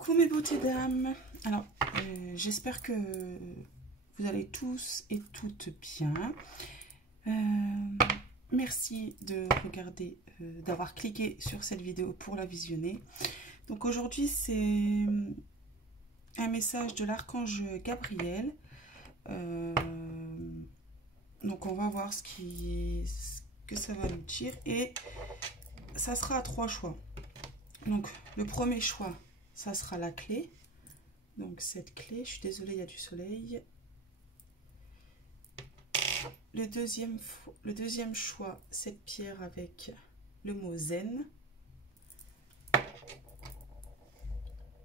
Coucou mes beautés dames. Alors, j'espère que vous allez tous et toutes bien. Merci de regarder, d'avoir cliqué sur cette vidéo pour la visionner. Donc aujourd'hui, c'est un message de l'archange Gabriel. Donc on va voir ce que ça va nous dire. Et ça sera à 3 choix. Donc le premier choix, ça sera la clé. Donc cette clé, je suis désolée, il y a du soleil. Le deuxième choix, cette pierre avec le mot zen.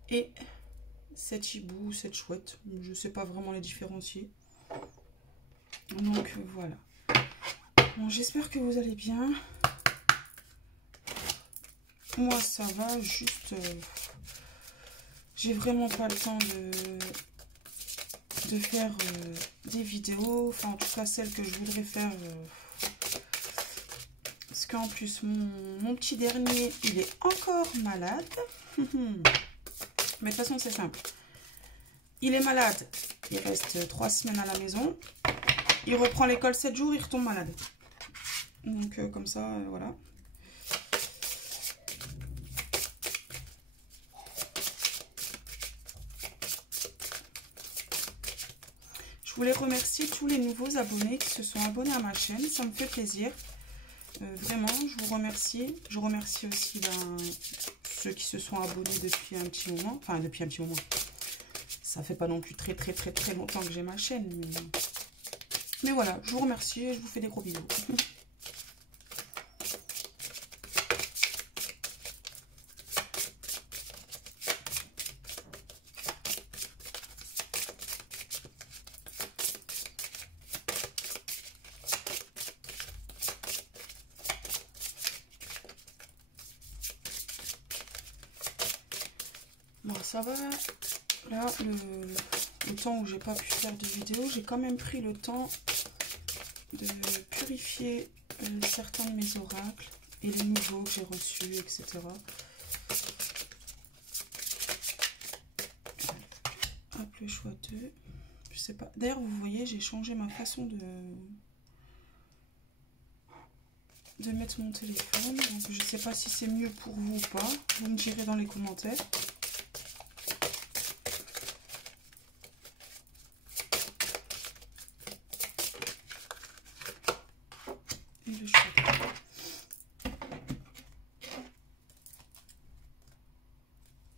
Et cette hibou, cette chouette. Je ne sais pas vraiment les différencier. Donc voilà. Bon, j'espère que vous allez bien. Moi ça va, juste j'ai vraiment pas le temps de faire des vidéos, enfin en tout cas celles que je voudrais faire, parce qu'en plus mon petit dernier il est encore malade. Mais de toute façon c'est simple, il est malade, il reste 3 semaines à la maison, il reprend l'école 7 jours, il retombe malade, donc comme ça voilà. Je voulais remercier tous les nouveaux abonnés qui se sont abonnés à ma chaîne. Ça me fait plaisir. Vraiment, je vous remercie. Je remercie aussi ceux qui se sont abonnés depuis un petit moment. Enfin, depuis un petit moment. Ça fait pas non plus très longtemps que j'ai ma chaîne. Mais voilà, je vous remercie et je vous fais des gros bisous. Bon, ça va. Là, le temps où j'ai pas pu faire de vidéo, j'ai quand même pris le temps de purifier certains de mes oracles et les nouveaux que j'ai reçus, etc. Hop, le choix 2. Je sais pas. D'ailleurs, vous voyez, j'ai changé ma façon de mettre mon téléphone. Donc, je sais pas si c'est mieux pour vous ou pas. Vous me direz dans les commentaires. Et le choix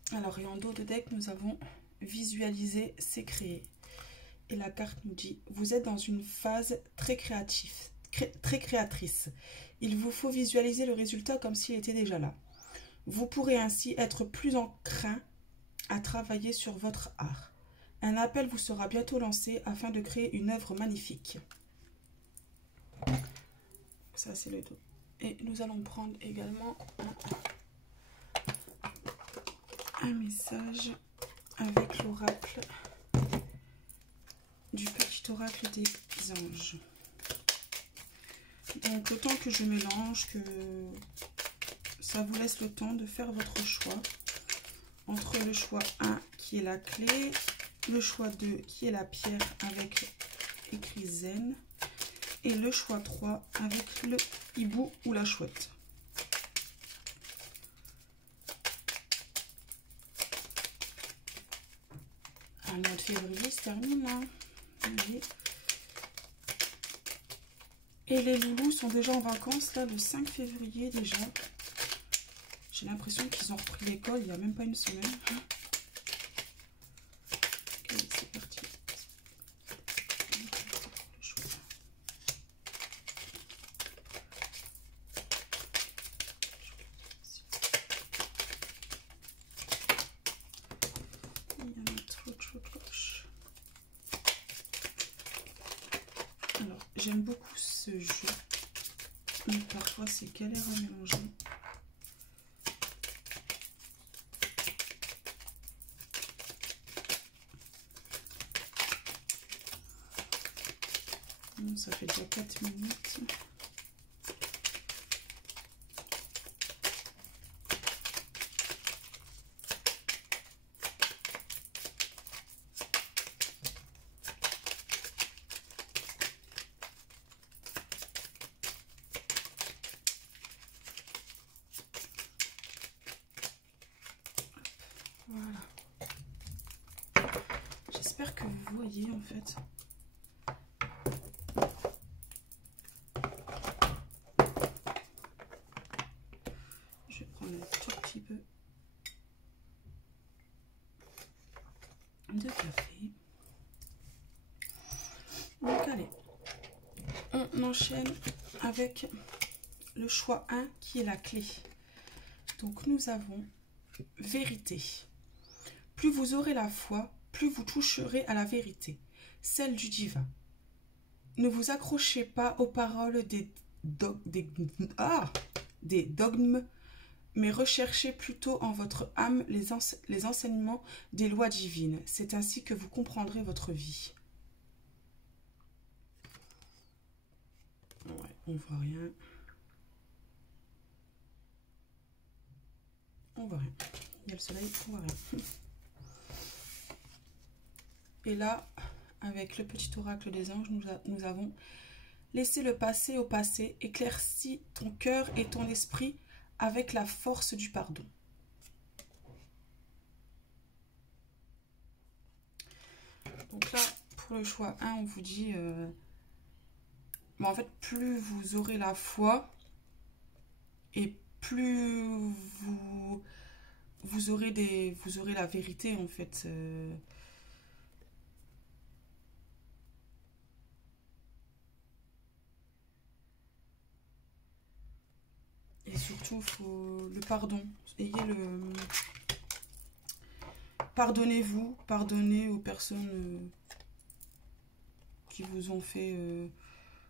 3. Alors, et en dos de deck, nous avons visualiser, c'est créer. Et la carte nous dit, vous êtes dans une phase très créatrice. Il vous faut visualiser le résultat comme s'il était déjà là. Vous pourrez ainsi être plus enclin à travailler sur votre art. Un appel vous sera bientôt lancé afin de créer une œuvre magnifique. Ça, c'est le dos. Et nous allons prendre également un message avec l'oracle du petit oracle des anges. Donc le temps que je mélange, que ça vous laisse le temps de faire votre choix entre le choix 1 qui est la clé, le choix 2 qui est la pierre avec écrit zen et le choix 3 avec le hibou ou la chouette. Le mois de février se termine là. Et les loulous sont déjà en vacances là le 5 février déjà. J'ai l'impression qu'ils ont repris l'école il n'y a même pas une semaine. Ok, c'est parti. Alors, j'aime beaucoup ce jeu, mais parfois c'est galère à mélanger. Bon, ça fait déjà 4 minutes. Voilà. J'espère que vous voyez en fait. Je vais prendre un tout petit peu de café. Donc allez, on enchaîne avec le choix 1 qui est la clé. Donc nous avons vérité. Plus vous aurez la foi, plus vous toucherez à la vérité, celle du divin. Ne vous accrochez pas aux paroles des dogmes, mais recherchez plutôt en votre âme les enseignements des lois divines. C'est ainsi que vous comprendrez votre vie. Ouais, on voit rien. On voit rien. Il y a le soleil, on voit rien. Et là, avec le petit oracle des anges, nous avons laissé le passé au passé, éclaircis ton cœur et ton esprit avec la force du pardon. Donc là, pour le choix 1, on vous dit, en fait, plus vous aurez la foi et plus vous aurez la vérité, en fait. Et surtout, faut le pardon. Pardonnez-vous, pardonnez aux personnes qui vous ont fait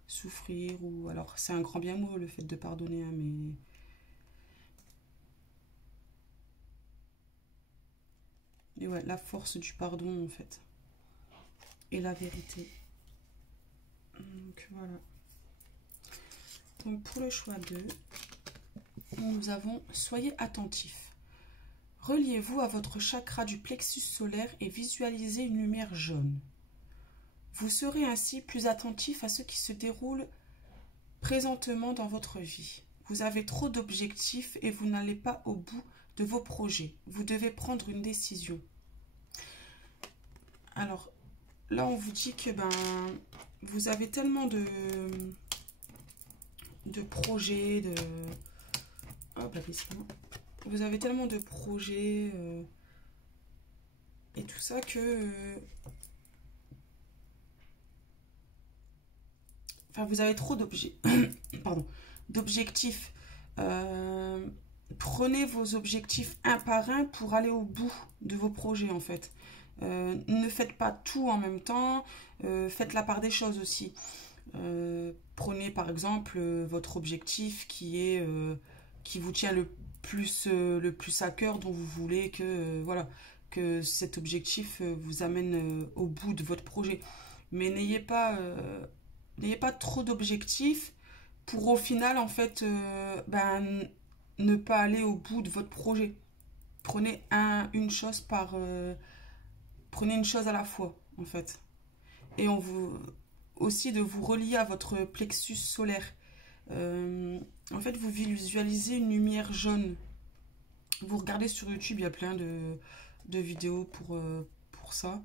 souffrir. Ou alors, c'est un grand bien mot, le fait de pardonner, hein, mais ouais, la force du pardon, en fait. Et la vérité. Donc, voilà. Donc, pour le choix 2... nous avons « Soyez attentifs ». Reliez-vous à votre chakra du plexus solaire et visualisez une lumière jaune. Vous serez ainsi plus attentif à ce qui se déroule présentement dans votre vie. Vous avez trop d'objectifs et vous n'allez pas au bout de vos projets. Vous devez prendre une décision. Alors, là, on vous dit que vous avez tellement de projets, vous avez tellement de projets et tout ça que vous avez trop d'objectifs. Prenez vos objectifs un par un pour aller au bout de vos projets, en fait. Ne faites pas tout en même temps, faites la part des choses aussi. Prenez par exemple votre objectif qui vous tient le plus à cœur, dont vous voulez que cet objectif vous amène au bout de votre projet. Mais n'ayez pas trop d'objectifs pour au final en fait ne pas aller au bout de votre projet. Prenez une chose prenez une chose à la fois en fait. Et on vous aussi de vous relier à votre plexus solaire. En fait, vous visualisez une lumière jaune. Vous regardez sur YouTube, il y a plein de vidéos pour ça.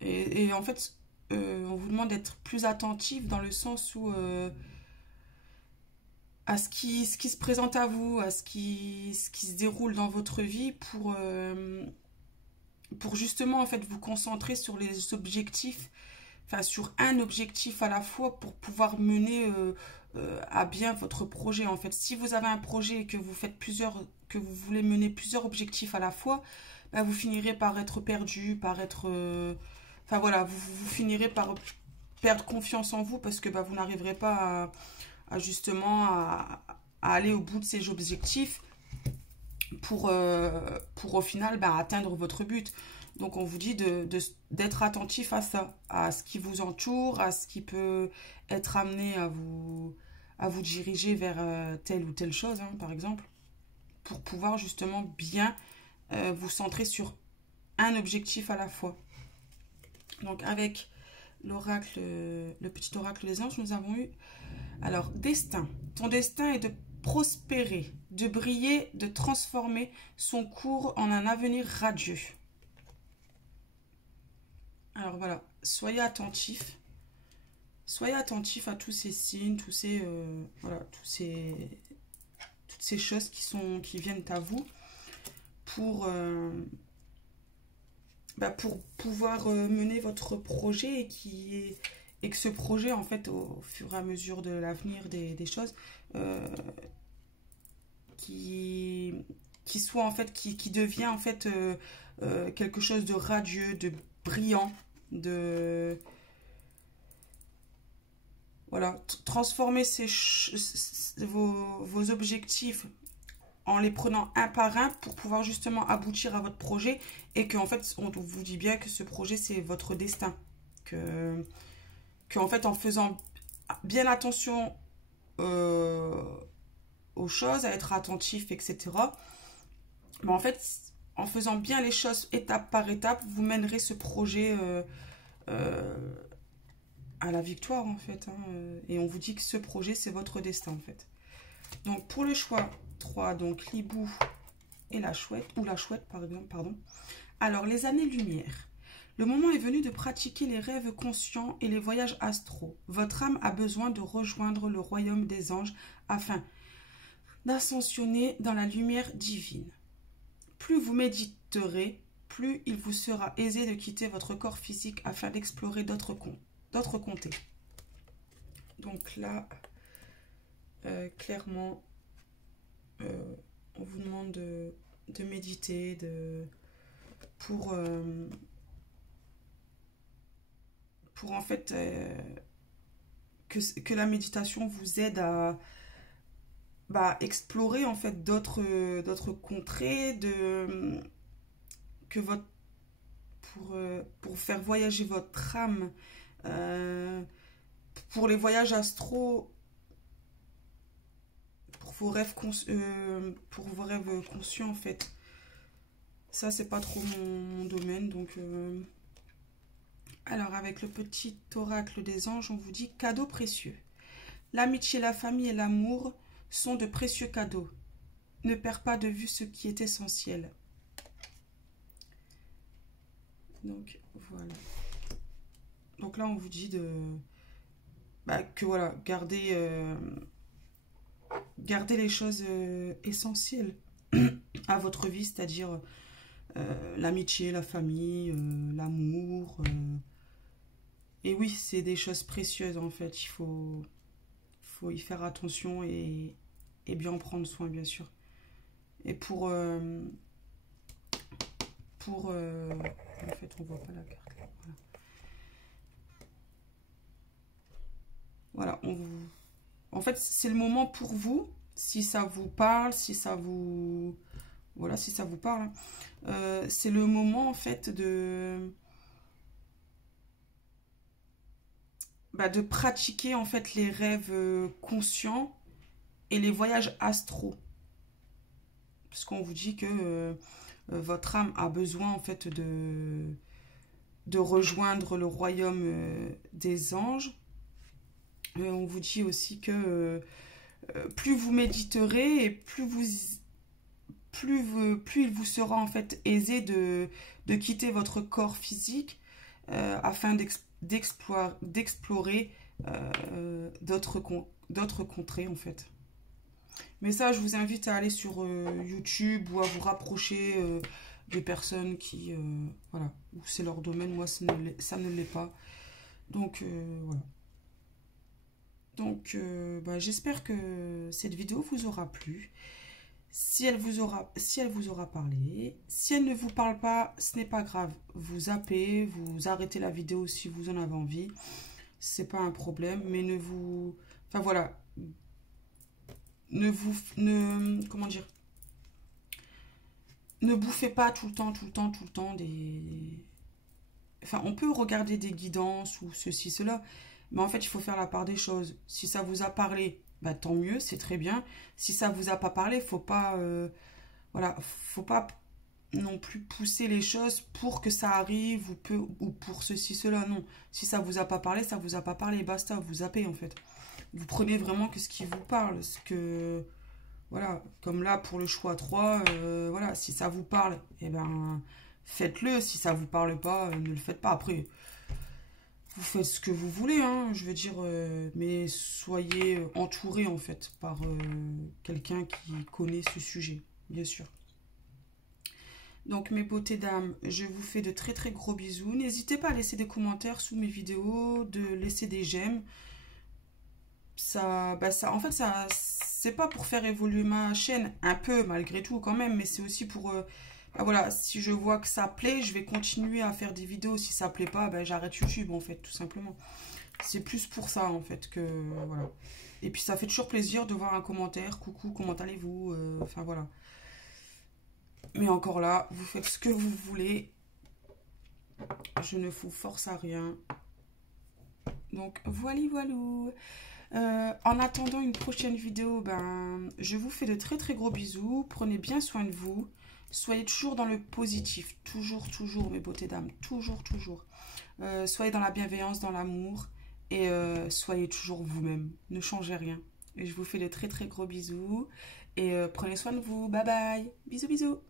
Et en fait, on vous demande d'être plus attentif dans le sens où à ce qui se présente à vous, à ce qui se déroule dans votre vie pour justement en fait vous concentrer sur les objectifs, sur un objectif à la fois pour pouvoir mener à bien votre projet en fait. Si vous avez un projet et que vous voulez mener plusieurs objectifs à la fois, vous finirez par être perdu, par être vous finirez par perdre confiance en vous parce que vous n'arriverez pas à justement à aller au bout de ces objectifs pour au final atteindre votre but. Donc on vous dit d'être attentif à ça, à ce qui vous entoure, à ce qui peut être amené à vous diriger vers telle ou telle chose, hein, par exemple, pour pouvoir justement bien vous centrer sur un objectif à la fois. Donc avec l'oracle, le petit oracle des anges, nous avons eu, alors, destin. Ton destin est de prospérer, de briller, de transformer son cours en un avenir radieux. Alors voilà, soyez attentifs. Soyez attentifs à tous ces signes, tous ces, voilà, toutes ces choses qui viennent à vous pour pouvoir mener votre projet et que ce projet, en fait, au fur et à mesure de l'avenir des choses, qui soit, en fait, qui devient, en fait, quelque chose de radieux, de brillant, de... Voilà, transformer vos objectifs en les prenant un par un pour pouvoir justement aboutir à votre projet et qu'en fait, on vous dit bien que ce projet, c'est votre destin. Que en fait, en faisant bien attention aux choses, à être attentif, etc. Mais en fait, en faisant bien les choses étape par étape, vous mènerez ce projet à la victoire, en fait. Et on vous dit que ce projet, c'est votre destin, en fait. Donc, pour le choix 3, donc l'hibou et la chouette, ou la chouette, par exemple, pardon. Alors, les années-lumière. Le moment est venu de pratiquer les rêves conscients et les voyages astraux. Votre âme a besoin de rejoindre le royaume des anges afin d'ascensionner dans la lumière divine. Plus vous méditerez, plus il vous sera aisé de quitter votre corps physique afin d'explorer d'autres comtés. Donc là, clairement, on vous demande de méditer, pour en fait que la méditation vous aide à explorer en fait d'autres contrées, pour faire voyager votre âme, pour les voyages astraux, pour vos rêves conscients en fait. Ça c'est pas trop mon domaine, donc alors avec le petit oracle des anges, on vous dit cadeaux précieux. L'amitié, la famille et l'amour sont de précieux cadeaux. Ne perds pas de vue ce qui est essentiel. Donc voilà. Donc là on vous dit que voilà, gardez les choses essentielles à votre vie, c'est-à-dire l'amitié, la famille, l'amour. Et oui, c'est des choses précieuses en fait. Il faut y faire attention et bien en prendre soin, bien sûr. Et en fait, on voit pas la carte là. Voilà, en fait, c'est le moment pour vous, si ça vous parle, si ça vous parle. C'est le moment en fait de pratiquer en fait les rêves conscients et les voyages astraux. Parce qu'on vous dit que votre âme a besoin en fait de rejoindre le royaume des anges. On vous dit aussi que plus vous méditerez et plus il vous sera en fait aisé de quitter votre corps physique afin d'explorer d'autres contrées en fait. Mais ça, je vous invite à aller sur YouTube ou à vous rapprocher de personnes qui, voilà, où c'est leur domaine. Moi, ça ne l'est pas. Donc, voilà. Donc, j'espère que cette vidéo vous aura plu. Si elle vous aura parlé. Si elle ne vous parle pas, ce n'est pas grave. Vous zappez, vous arrêtez la vidéo si vous en avez envie. C'est pas un problème. Mais enfin, voilà. Comment dire, ne bouffez pas tout le temps des... Enfin, on peut regarder des guidances ou ceci, cela, mais en fait, il faut faire la part des choses. Si ça vous a parlé, tant mieux, c'est très bien. Si ça vous a pas parlé, faut pas... voilà, faut pas non plus pousser les choses pour que ça arrive ou pour ceci, cela, non. Si ça vous a pas parlé, basta, vous zappez en fait. Vous prenez vraiment que ce qui vous parle, ce que voilà, comme là pour le choix 3, voilà, si ça vous parle, eh ben faites-le. Si ça vous parle pas, ne le faites pas. Après, vous faites ce que vous voulez, hein, je veux dire, mais soyez entouré en fait par quelqu'un qui connaît ce sujet, bien sûr. Donc mes beautés dames, je vous fais de très très gros bisous. N'hésitez pas à laisser des commentaires sous mes vidéos, de laisser des j'aime. Ça, bah ça, en fait, ça, c'est pas pour faire évoluer ma chaîne, un peu malgré tout quand même, mais c'est aussi pour, bah voilà, si je vois que ça plaît, je vais continuer à faire des vidéos. Si ça plaît pas, bah j'arrête YouTube en fait, tout simplement. C'est plus pour ça en fait que, voilà. Et puis ça fait toujours plaisir de voir un commentaire, coucou, comment allez-vous, enfin voilà. Mais encore là, vous faites ce que vous voulez, je ne vous force à rien. Donc voilà, voilou. En attendant une prochaine vidéo, ben, je vous fais de très très gros bisous. Prenez bien soin de vous. Soyez toujours dans le positif. Toujours, toujours, mes beautés dames. Toujours, toujours. Soyez dans la bienveillance, dans l'amour. Et soyez toujours vous-même. Ne changez rien. Et je vous fais de très très gros bisous. Et prenez soin de vous. Bye bye. Bisous, bisous.